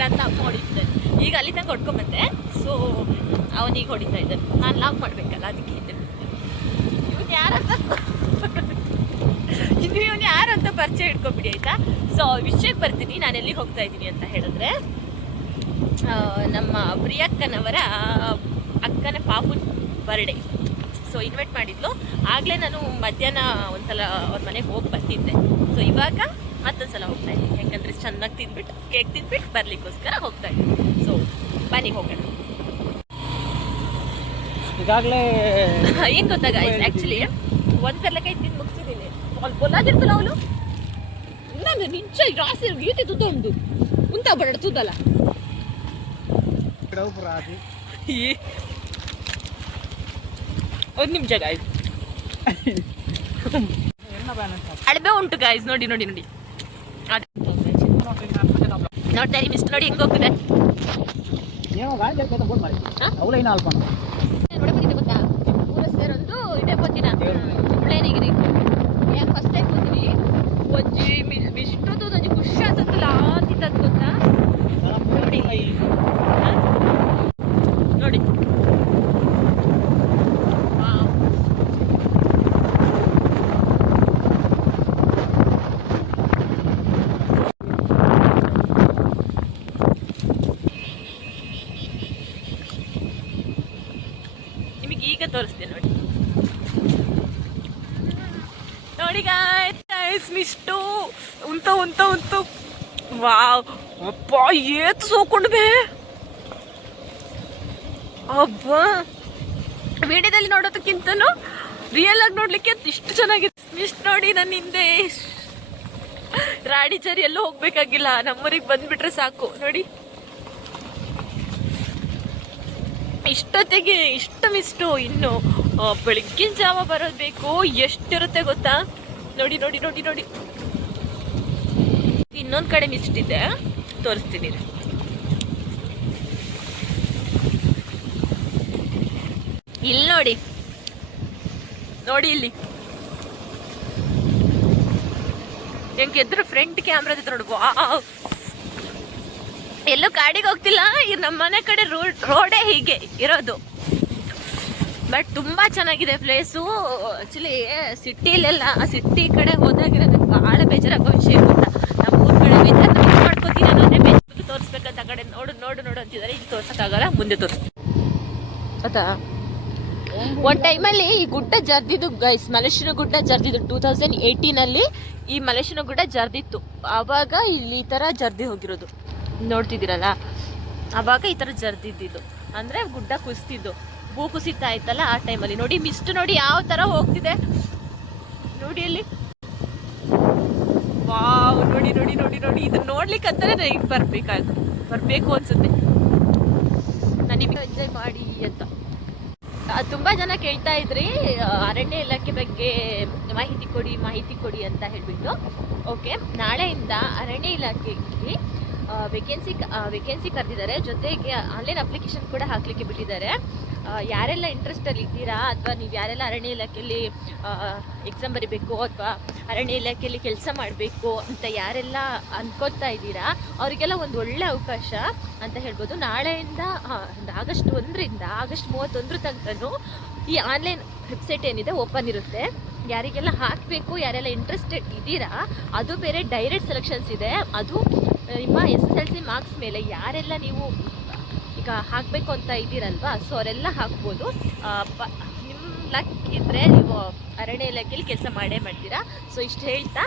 ನನ್ನ ಅಮ್ಮ ಹೊಡಿತಾನೆ. ಈಗ ಅಲ್ಲಿ ತನಕ ಹೊಡ್ಕೊಂಬಂದೆ. ಸೊ ಅವನಿಗೆ ಹೊಡಿತಾ ಇದ್ದಾನೆ. ನಾನು ಲಾಕ್ ಮಾಡಬೇಕಲ್ಲ, ಅದಕ್ಕೆ ಇವನು ಯಾರಂತ ಇವನು ಯಾರು ಅಂತ ಪರಿಚಯ ಇಟ್ಕೊಂಬಿಡಿ ಆಯಿತಾ. ಸೊ ವಿಷಯಕ್ಕೆ ಬರ್ತೀನಿ. ನಾನು ಎಲ್ಲಿಗೆ ಹೋಗ್ತಾ ಇದ್ದೀನಿ ಅಂತ ಹೇಳಿದ್ರೆ, ನಮ್ಮ ಪ್ರಿಯಕ್ಕನವರ ಅಕ್ಕನ ಪಾಪು ಬರ್ಡೇ. ಸೊ ಇನ್ವೈಟ್ ಮಾಡಿದ್ಲು. ಆಗಲೇ ನಾನು ಮಧ್ಯಾಹ್ನ ಒಂದ್ಸಲ ಅವ್ರ ಮನೆಗೆ ಹೋಗಿ ಬಂದಿದ್ದೆ. ಸೊ ಇವಾಗ ಮತ್ತೊಂದ್ಸಲ ಹೋಗ್ತಾ ಇದ್ದೀನಿ. ಯಾಕಂದರೆ ಚೆನ್ನಾಗಿ ತಿಂದ್ಬಿಟ್ಟು ಕೇಕ್ ತಿಂದ್ಬಿಟ್ಟು ಬರಲಿಕ್ಕೋಸ್ಕರ ಹೋಗ್ತಾ ಇದ್ದೀನಿ. ಸೊ ಬನ್ನಿ ಹೋಗೋಣ. ಈಗಾಗಲೇ ಏನು ಗೊತ್ತಾ ಗೈಸ್, ಆ್ಯಕ್ಚುಲಿ ಒಂದು ಕರ್ಲೆಕಾಯಿ ತಿಂದು ಮುಗಿಸಿದ್ದೀನಿ. ಅಲ್ಲಿ ಬೊಲ್ಲಾದಿರ್ತಲ್ಲ ಅವಳು ಇಲ್ಲ ನಿಜ ರಾಸಿ ಗೀತೆ ತುತ್ತೊಂದು ಉಂಟ ಬಡ ತುದಲ್ಲ. ಒಂದು ನಿಮಿಷ ಗಾಯ್ಸ್, ಅಳಬೆ ಉಂಟು ಗಾಯ್ಸ್. ನೋಡಿ ನೋಡಿ ನೋಡಿ ನೋಡ್ತಾ ಇರಿ ಮಿಸ್ಟ್. ನೋಡಿ ಹೆಂಗೆ ಹೋಗ್ತಿದೆ. ನೋಡಬೇಕಿದೆ ಗೊತ್ತಾ, ಊರ ಸೇರೊಂದು ಇದೇ ಗೊತ್ತಿನ ಹುಬ್ಳೇನಿಗಿರಿ. ಯಾಕೆ ಫಸ್ಟ್ ಟೈಮ್ ಹೋಗ್ತೀವಿ. ಒಂಜಿ ಇಷ್ಟೊತ್ತು ಒಂಜಿ ಖುಷಿ ಆಗ್ತದಲ್ಲ ಅಂತಿತ್ತದು ಗೊತ್ತಾ. ನೋಡಿ ನೋಡಿ ಈಗ ತೋರಿಸ್ತೇನೆ. ನೋಡಿ ನೋಡಿ ಗಾಯ್ಸ್ ಮಿಷ್ಟು ಉಂಟು ಉಂಟು ಉಂಟು. ವಾವ್ ಅಪ್ಪ ಏತ್ ಸೋಕೊಂಡು ಬೇ ಅಬ್ಬ. ವಿಡಿಯೋದಲ್ಲಿ ನೋಡೋದಕ್ಕಿಂತನೂ ರಿಯಲ್ ಆಗಿ ನೋಡ್ಲಿಕ್ಕೆ ಇಷ್ಟು ಚೆನ್ನಾಗಿದೆ. ಮಿಸ್ಟ್ ನೋಡಿ ನನ್ನ ಹಿಂದೆ ರಾಡಿಚೇರಿ ಎಲ್ಲೂ ಹೋಗ್ಬೇಕಾಗಿಲ್ಲ, ನಮ್ಮೂರಿಗೆ ಬಂದ್ಬಿಟ್ರೆ ಸಾಕು. ನೋಡಿ ಇಷ್ಟೊತ್ತಿಗೆ ಇಷ್ಟು ಮಿಸ್ಟು. ಇನ್ನು ಬೆಳಗ್ಗಿನ ಜಾವ ಬರೋದು ಬೇಕು. ಎಷ್ಟಿರುತ್ತೆ ಗೊತ್ತಾ. ನೋಡಿ ನೋಡಿ ನೋಡಿ ನೋಡಿ ಇನ್ನೊಂದು ಕಡೆ ಮಿಸ್ಟ್ ಇದೆ, ತೋರಿಸ್ತೀನಿ. ಇಲ್ಲಿ ನೋಡಿ ನೋಡಿ ಇಲ್ಲಿ ಹೆಂಗೆ ಎದ್ರು ಫ್ರಂಟ್ ಕ್ಯಾಮ್ರಾದ ನೋಡಿ. ವಾವ್ ಎಲ್ಲೂ ಕಾಡಿಗೆ ಹೋಗ್ತಿಲ್ಲ. ನಮ್ಮ ಮನೆ ಕಡೆ ರೋಡೇ ಹೀಗೆ ಇರೋದು. ಬಟ್ ತುಂಬ ಚೆನ್ನಾಗಿದೆ ಪ್ಲೇಸು. ಆ್ಯಕ್ಚುಲಿ ಸಿಟಿಲೆಲ್ಲ ಸಿಟಿ ಕಡೆ ಹೋದಾಗ ನನಗೆ ಭಾಳ ಬೇಜಾರಾಗೋ ವಿಷಯ ಗೊತ್ತಾ. ನಮ್ಮ ಊರ ಕಡೆ ವೆದರ್ ಮಿಸ್ ಮಾಡ್ಕೋತೀನಿ ಅನ್ನೋದೇ ಬೇಜಾರು. ತೋರಿಸ್ಬೇಕಂತ ಆ ಕಡೆ ನೋಡು ನೋಡು ನೋಡು ಅಂತಿದ್ದಾರೆ. ಇಲ್ಲಿ ತೋರ್ಸೋಕ್ಕಾಗಲ್ಲ, ಮುಂದೆ ತೋರಿಸ್ತೀನಿ ಆಯ್ತಾ. ಒಂದು ಟೈಮಲ್ಲಿ ಈ ಗುಡ್ಡ ಜರ್ದಿದ್ದು ಗೈಸ್, ಮಲೇಶ್ವರ ಗುಡ್ಡ ಜರ್ದಿದ್ದು 2018 ಈ ಮಲೇಶ್ವರ ಗುಡ್ಡ ಜರ್ದಿತ್ತು. ಆವಾಗ ಇಲ್ಲಿ ಈ ಥರ ಜರ್ದಿ ಹೋಗಿರೋದು ನೋಡ್ತಿದ್ದೀರಲ್ಲ. ಆವಾಗ ಈ ಥರ ಜರ್ದಿದ್ದು ಅಂದರೆ ಗುಡ್ಡ ಕುಸಿತಿದ್ದು, ಭೂ ಕುಸಿತ ಆಯ್ತಲ್ಲ ಆ ಟೈಮಲ್ಲಿ. ನೋಡಿ ಮಿಸ್ಟ್ ನೋಡಿ ಯಾವ ಥರ ಹೋಗ್ತಿದೆ ನೋಡಿ ಅಲ್ಲಿ. ವಾವ್ ನೋಡಿ ನೋಡಿ ನೋಡಿ ನೋಡಿ ಇದನ್ನ ನೋಡ್ಲಿಕ್ಕೆ ಅಂತಾನೆ ನನಗೆ ಬರಬೇಕು ಅನ್ಸುತ್ತೆ. ನಾನು ನಿಮಗೆ ಎಂಜಾಯ್ ಮಾಡಿ ಅಂತ. ತುಂಬ ಜನ ಕೇಳ್ತಾ ಇದ್ರಿ ಅರಣ್ಯ ಇಲಾಖೆ ಬಗ್ಗೆ ಮಾಹಿತಿ ಕೊಡಿ ಅಂತ ಹೇಳಿಬಿಟ್ಟು. ಓಕೆ, ನಾಳೆಯಿಂದ ಅರಣ್ಯ ಇಲಾಖೆಗೆ ವೇಕೆನ್ಸಿ ಕರೆದಿದ್ದಾರೆ. ಜೊತೆಗೆ ಆನ್ಲೈನ್ ಅಪ್ಲಿಕೇಶನ್ ಕೂಡ ಹಾಕಲಿಕ್ಕೆ ಬಿಟ್ಟಿದ್ದಾರೆ. ಯಾರೆಲ್ಲ ಇಂಟ್ರೆಸ್ಟಲ್ಲಿ ಇದ್ದೀರಾ, ಅಥವಾ ನೀವು ಯಾರೆಲ್ಲ ಅರಣ್ಯ ಇಲಾಖೆಯಲ್ಲಿ ಎಕ್ಸಾಮ್ ಬರೀಬೇಕು ಅಥವಾ ಅರಣ್ಯ ಇಲಾಖೆಯಲ್ಲಿ ಕೆಲಸ ಮಾಡಬೇಕು ಅಂತ ಯಾರೆಲ್ಲ ಅಂದ್ಕೊತಾ ಇದ್ದೀರಾ, ಅವರಿಗೆಲ್ಲ ಒಂದು ಒಳ್ಳೆ ಅವಕಾಶ ಅಂತ ಹೇಳ್ಬೋದು. ನಾಳೆಯಿಂದ ಆಗಸ್ಟ್ 1ರಿಂದ ಆಗಸ್ಟ್ 31 ತನಕನೂ ಈ ಆನ್ಲೈನ್ ವೆಬ್ಸೈಟ್ ಏನಿದೆ ಓಪನ್ ಇರುತ್ತೆ. ಯಾರಿಗೆಲ್ಲ ಹಾಕಬೇಕು, ಯಾರೆಲ್ಲ ಇಂಟ್ರೆಸ್ಟೆಡ್ ಇದ್ದೀರಾ, ಅದು ಬೇರೆ ಡೈರೆಕ್ಟ್ ಸೆಲೆಕ್ಷನ್ಸ್ ಇದೆ. ಅದು ನಿಮ್ಮ SSLC ಮಾರ್ಕ್ಸ್ ಮೇಲೆ ಯಾರೆಲ್ಲ ನೀವು ಈಗ ಹಾಕಬೇಕು ಅಂತ ಇದ್ದೀರಲ್ವಾ, ಸೊ ಅವರೆಲ್ಲ ಹಾಕ್ಬೋದು. ನಿಮ್ಮ ಲಕ್ ಇದ್ದರೆ ನೀವು ಅರಣ್ಯ ಇಲಾಖೆಯಲ್ಲಿ ಕೆಲಸ ಮಾಡೇ ಮಾಡ್ತೀರಾ. ಸೊ ಇಷ್ಟು ಹೇಳ್ತಾ